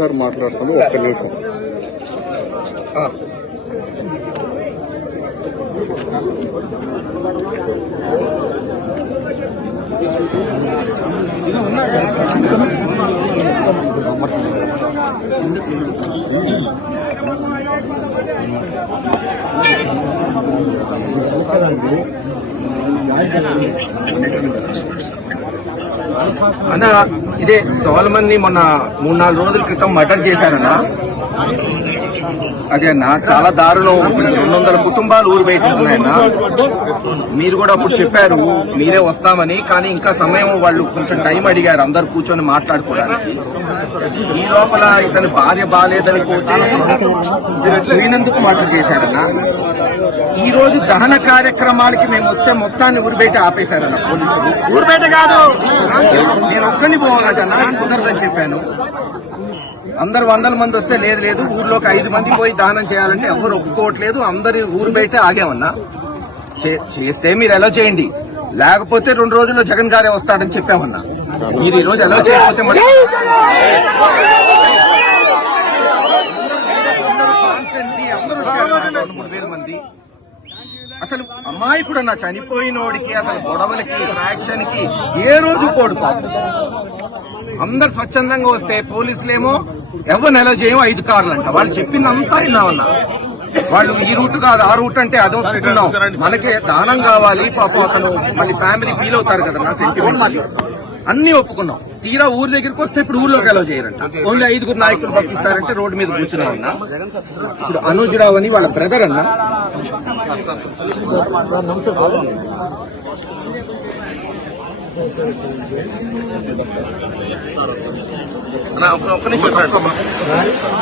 Sir మాట్లాడతాను, ఒక్క నిమిషం. అన్న, ఇదే సోలమన్ ని మొన్న 3-4 రోజుల క్రితం మర్డర్ చేశారన్నా. అదే అన్న, చాలా దారుణం. 200 కుటుంబాలు ఊరు బయట ఉన్నాయన్నా. మీరు కూడా అప్పుడు చెప్పారు మీరే వస్తామని, కానీ ఇంకా సమయం వాళ్ళు కొంచెం టైం అడిగారు అందరు కూర్చొని మాట్లాడుకోవడానికి. ఈ లోపల ఇతని భార్య బాగాలేదని పోతే పోయినందుకు మర్డర్ చేశారన్నా. ఈ రోజు దహన కార్యక్రమాలకి మేము వస్తే మొత్తాన్ని ఊరు బయట ఆపేశారన్న పోలీసులు. ఊరు బయట కాదు, నేను ఒక్కరిని పోవాలంటన్నా, కుదరదని చెప్పాను. అందరు 100 మంది వస్తే లేదు ఊర్లోకి 5 మంది పోయి దానం చేయాలంటే ఎవరు ఒప్పుకోవట్లేదు. అందరి ఊరు బయట ఆగామన్నా. చేస్తే మీరు ఎలా చేయండి, లేకపోతే 2 రోజుల్లో జగన్ గారే వస్తాడని చెప్పామన్నా. మీరు ఈ రోజు ఎలా చేయకపోతే 2-3 మంది అసలు అమాయకుడు అన్న, చనిపోయినోడికి అసలు గొడవలకి ఫ్రాక్షన్ కి ఏ రోజు పోడు పాపం. అందరు స్వచ్ఛందంగా వస్తే పోలీసులేమో ఎవరు నెల చేయం 5 కార్లు అంట. వాళ్ళు చెప్పిందంతా విన్నామన్నా. వాళ్ళు ఈ రూట్ కాదు ఆ రూట్ అంటే అదో ఒప్పుకున్నాం. మనకే దానం కావాలి పాపం, అతను మళ్ళీ ఫ్యామిలీ ఫీల్ అవుతారు కదన్నా, సెంటిమెంట్ అన్ని ఒప్పుకున్నాం. తీరా ఊరి దగ్గరికి వస్తే ఇప్పుడు ఊర్లోకి ఎలా చేయరంట. ఓన్లీ 5 నాయకులు పంపిస్తారంటే రోడ్డు మీద కూర్చున్నామన్నా. ఇప్పుడు అనుజ్ రావు అని వాళ్ళ బ్రదర్ అన్నా.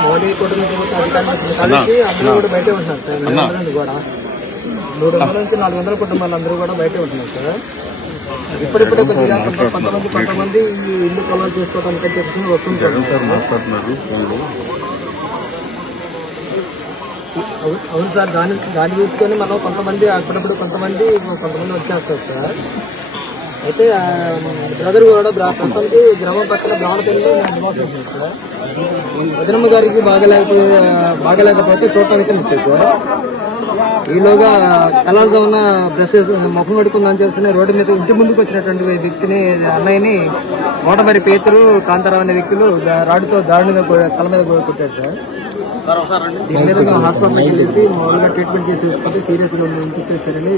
మోడీ కుటుంబ కలిసి అందరూ కూడా బయటే ఉంటున్నారు సార్. 300 కూడా 300 నుంచి 400 కుటుంబాలు అందరూ కూడా బయటే ఉంటున్నారు సార్. ఇప్పుడిప్పుడే కొద్దిగా కొంతమంది ఈ ఇల్లు కొలలు చేసుకోవడానికి చెప్పి వస్తుంటారు సార్. అవును సార్, దాన్ని చూసుకొని మనం కొంతమంది అప్పుడప్పుడు కొంతమంది వచ్చేస్తారు సార్. అయితే బ్రదర్ కూడా ప్రస్తుతానికి గ్రామం పక్కన బ్రాహ్మణపల్లిలో నివాసం ఉంటుంది సార్. వదినమ్మ గారికి బాగలేకపోతే చూడటానికి వచ్చారు సార్. ఈలోగా కలర్గా ఉన్న బ్రష్ ముఖం కడుకుందని తెలిసిన రోడ్డు మీద ఇంటి ముందుకు వచ్చినటువంటి వ్యక్తిని, అన్నయ్యని మోటమరి పేతురు కాంతారావు అనే వ్యక్తులు రాడ్డుతో దారుణంగా తల మీద కొట్టారు సార్. దీని మీద హాస్పిటల్కి వెళ్ళేసి మామూలుగా ట్రీట్మెంట్ చేసి చూసుకుంటే సీరియస్గా ఉందని చెప్పేసారని